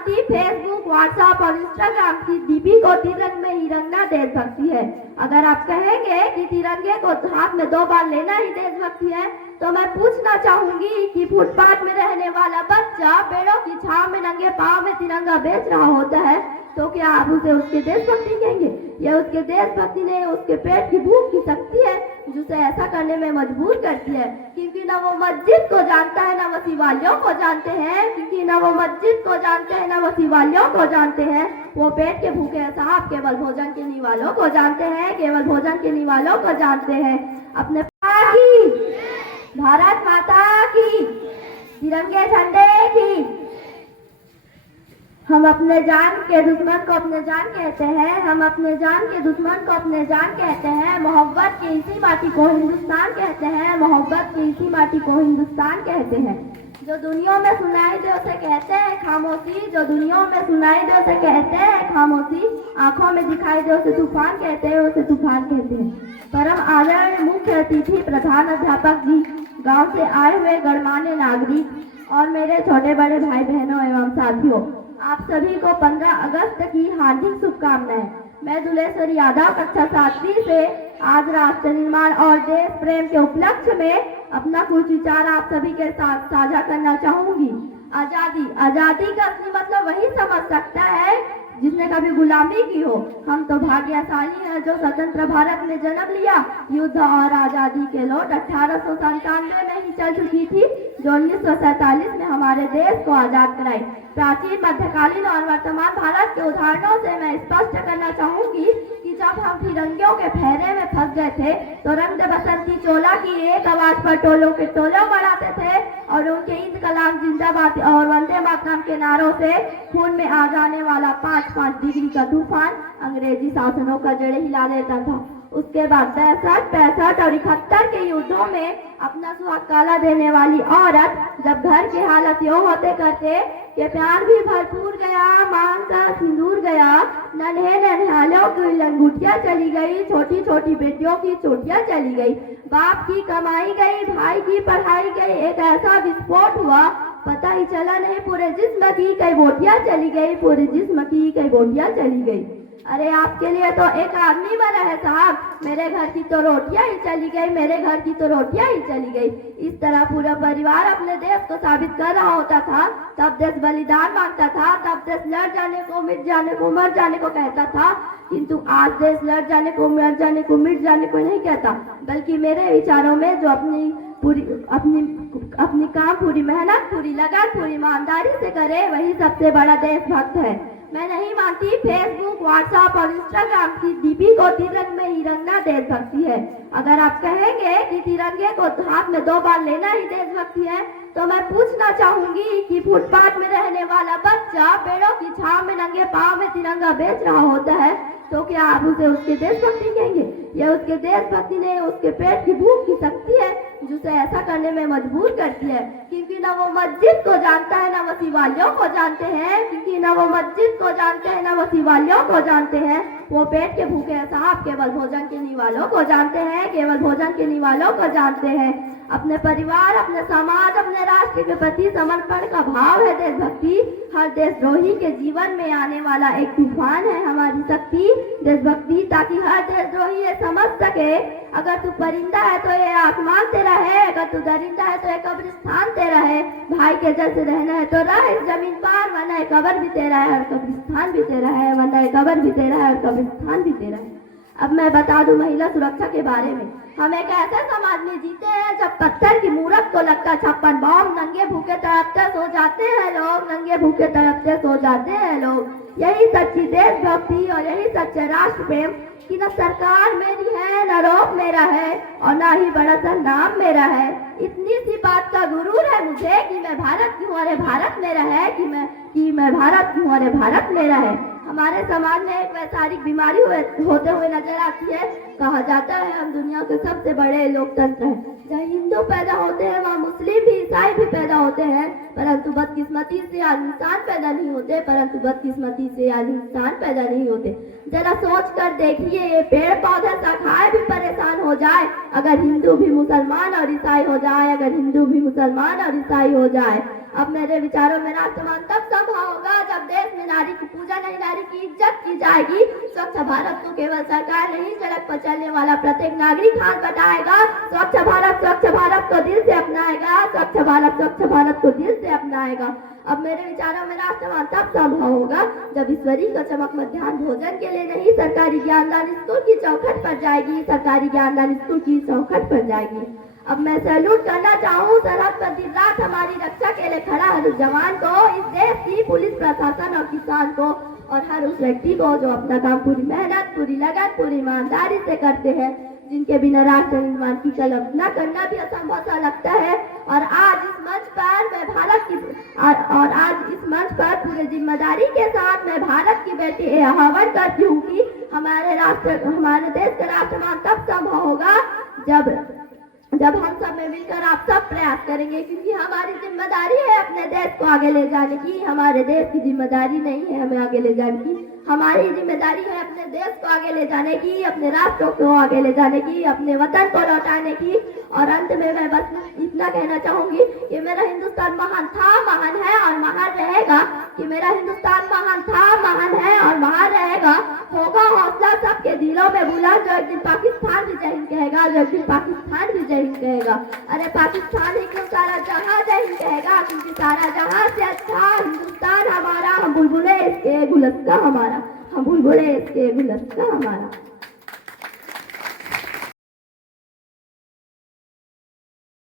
मानती Facebook, WhatsApp और Instagram की डीपी को तिरंग में ही रंगना देशभक्ति है। अगर आप कहेंगे कि तिरंगे को हाथ में 2 बार लेना ही देशभक्ति है, तो मैं पूछना चाहूंगी कि फुटपाथ में रहने वाला बच्चा पेड़ों की छांव में नंगे पांव में तिरंगा बेच रहा होता है, तो क्या आप उसे उसके देशभक्ति कहेंगे? यह उसके देशभक्ति नहीं, उसके पेट की भूख की शक्ति है जो उसे ऐसा करने में मजबूर करती है। क्योंकि न वो मस्जिद को जानता है, न वो शिवालयों को जानते हैं। क्योंकि न वो मस्जिद को जानते हैं, न वो शिवालयों को जानते हैं। वो पेट के भूखे हैं साहब, केवल भोजन के निवालों को जानते हैं, केवल भोजन के निवालों को जानते हैं। अपने भारत माता की, तिरंगे झंडे की। हम अपने जान के दुश्मन को अपने जान कहते हैं, हम अपने जान के दुश्मन को अपने जान कहते हैं। मोहब्बत की इसी माटी को हिंदुस्तान कहते हैं, मोहब्बत की इसी माटी को हिंदुस्तान कहते हैं। जो दुनिया में सुनाई दे उसे कहते हैं खामोशी, जो दुनिया में सुनाई दे उसे कहते हैं खामोशी। आंखों में दिखाई दे उसे तूफान कहते हैं, उसे तूफान कहते हैं। परम आदरणीय मुख्य अतिथि प्रधान अध्यापक जी, गांव से आए हुए गणमान्य नागरिक और मेरे छोटे बड़े भाई बहनों एवं साथियों, आप सभी को 15 अगस्त की हार्दिक शुभकामनाएं। मैं दुलेश्वरी यादव कक्षा 7वीं से आज राष्ट्र निर्माण और देश प्रेम के उपलक्ष्य में अपना कुछ विचार आप सभी के साथ साझा करना चाहूंगी। आजादी, आजादी का असली मतलब वही समझ सकता है जिसने कभी गुलामी की हो। हम तो भाग्यशाली हैं जो स्वतंत्र भारत में जन्म लिया। युद्ध और आजादी के लौट 1897 में ही चल चुकी थी, जो 1947 में हमारे देश को आजाद कराई। प्राचीन, मध्यकालीन और वर्तमान भारत के उदाहरणों से मैं स्पष्ट करना चाहूंगी कि जब हम तिरंगियों के फेरे में फंस गए थे तो रंग दे बसंती चोला की एक आवाज पर टोलों के टोलों बढ़ाते थे और उनके इंकलाब जिंदाबाद और वंदे मातरम के नारों से खून में आ जाने वाला 5-5 डिग्री का तूफान अंग्रेजी शासनों का जड़े हिला देता था। उसके बाद 62, 65 और 71 के युद्धों में अपना सुहाग काला देने वाली औरत जब घर के हालत यूं होते करते कि प्यार भी भरपूर गया, मांग का सिंदूर गया, नन्हे नन्हालों की लंगूटियां चली गई, छोटी छोटी बेटियों की चोटियां चली गई, बाप की कमाई गई, भाई की पढ़ाई गई, एक ऐसा विस्फोट हुआ पता ही चला नहीं, पूरे जिस्म की कई बोटियां चली गई, पूरे जिस्म की कई बोटियां चली गई। अरे आपके लिए तो एक आदमी मरा है साहब, मेरे घर की तो रोटियां ही चली गई, मेरे घर की तो रोटियां ही चली गई। इस तरह पूरा परिवार अपने देश को साबित कर रहा होता था। तब देश बलिदान मांगता था, तब देश लड़ जाने को, मिट जाने को, मर जाने को कहता था। किंतु आज देश लड़ जाने को, मर जाने को, मिट जाने को नहीं कहता, बल्कि मेरे विचारों में जो अपनी काम पूरी मेहनत, पूरी लगन, पूरी ईमानदारी से करे वही सबसे बड़ा देशभक्त है। मैं नहीं मानती फेसबुक, व्हाट्सएप और इंस्टाग्राम की डीपी को तिरंग में ही रंगना देशभक्ति है। अगर आप कहेंगे कि तिरंगे को हाथ में 2 बार लेना ही देशभक्ति है, तो मैं पूछना चाहूंगी कि फुटपाथ में रहने वाला बच्चा पेड़ों की छांव में नंगे पांव में तिरंगा बेच रहा होता है, तो क्या आप उसे उसके देशभक्ति कहेंगे? यह उसके देशभक्ति नहीं, उसके पेट की भूख की शक्ति है जो उसे ऐसा करने में मजबूर करती है। क्योंकि न वो मस्जिद को जानता है, न वो शिवालयों को जानते हैं। क्योंकि न वो मस्जिद को जानते हैं, न वो शिवालयों को जानते हैं। वो पेट के भूखे हैं साहब, केवल भोजन के निवालों को जानते हैं, केवल भोजन के निवालों को जानते हैं। अपने परिवार, अपने समाज, अपने राष्ट्र के प्रति समर्पण का भाव है देशभक्ति। हर देशद्रोही के जीवन में आने वाला एक तूफान है हमारी शक्ति देशभक्ति, ताकि हर देशद्रोही ये समझ सके अगर तू परिंदा है तो ये आसमान तेरा है, अगर तू दरिंदा है तो ये कब्रिस्तान तेरा है। भाई के जैसे रहना है तो रह इस जमीन पर, वरना ये कब्र भी तेरा है और कब्रिस्तान भी तेरा है, वरना ये कब्र भी तेरा है और कब्रिस्तान भी तेरा है। अब मैं बता दूं महिला सुरक्षा के बारे में। हम एक ऐसे समाज में जीते हैं जब पत्थर की मूरत को लगता 56 बॉम्ब, नंगे भूखे तड़पते सो जाते हैं लोग, नंगे भूखे तड़पते सो जाते हैं लोग। यही सच्ची देशभक्ति और यही सच्चा राष्ट्र प्रेम कि न सरकार मेरी है, न रोक मेरा है और न ही बड़ा सा नाम मेरा है। इतनी सी बात का गुरूर है मुझे कि मैं भारत की हूँ, अरे भारत मेरा है, कि मैं भारत की हूँ, अरे भारत मेरा है। हमारे समाज में एक वैचारिक बीमारी होते हुए नजर आती है। कहा जाता है हम दुनिया के सबसे बड़े लोकतंत्र हैं। जहाँ हिंदू पैदा होते हैं वहाँ मुस्लिम भी, ईसाई भी पैदा होते हैं, परंतु बदकिस्मती से आज इंसान पैदा नहीं होते, परंतु बदकिस्मती से आज इंसान पैदा नहीं होते। जरा सोच कर देखिए, ये पेड़ पौधे शाखाएं भी परेशान हो जाए अगर हिंदू भी मुसलमान और ईसाई हो जाए, अगर हिंदू भी मुसलमान और ईसाई हो जाए। अब मेरे विचारों में राष्ट्रमान तब संभव होगा जब नारी की पूजा नहीं, नारी की इज्जत की जाएगी। स्वच्छ भारत को केवल सरकार नहीं, सड़क पर चलने वाला प्रत्येक नागरिक हाथ बटाएगा। स्वच्छ भारत को दिल से अपनाएगा। स्वच्छ भारत को दिल से अपनाएगा। अब मेरे विचारों में राष्ट्रवाद तब संभव होगा जब ईश्वरी का चमक मध्याह्न भोजन के लिए नहीं, सरकारी ज्ञानदान स्कूल की चौखट पर जाएगी। सरकारी ज्ञानदान स्कूल की चौखट पर जाएगी। अब मैं सैल्यूट करना चाहूँ सरहद पर दिन रात हमारी रक्षा के लिए खड़ा हर जवान को, इस देश की पुलिस प्रशासन और किसान को, और हर उस व्यक्ति को जो अपना काम पूरी मेहनत, पूरी लगन, पूरी ईमानदारी से करते हैं, जिनके बिना राष्ट्र निर्माण की कल्पना करना भी असंभव सा लगता है। और आज इस मंच पर पूरे जिम्मेदारी के साथ मैं भारत की बेटी आह्वान करती हूँ कि हमारे देश का राष्ट्रवाद तब संभव होगा जब हम सब में मिलकर आप सब प्रयास करेंगे, क्योंकि हमारी जिम्मेदारी है अपने देश को आगे ले जाने की। हमारे देश की जिम्मेदारी नहीं है हमें आगे ले जाने की, हमारी जिम्मेदारी है अपने देश को आगे ले जाने की, अपने राष्ट्र को आगे ले जाने की, अपने वतन को लौटाने की। और अंत में मैं बस इतना कहना चाहूंगी कि मेरा हिंदुस्तान महान था, महान है और महान रहेगा। कि मेरा हिंदुस्तान महान था, महान है और महान रहेगा। होगा हौसला सबके दिलों में बुलंद, जो एक दिन पाकिस्तान भी जय हिंद कहेगा, जो एक दिन पाकिस्तान भी जय हिंद कहेगा। अरे पाकिस्तान ही क्यों, सारा जहां जय हिंद कहेगा, क्योंकि सारा जहां से अच्छा हिंदुस्तान हमारा। हम बुलबुले इसके गुलस्ता हमारा, हम बुलबुले इसके गुलस्ता हमारा।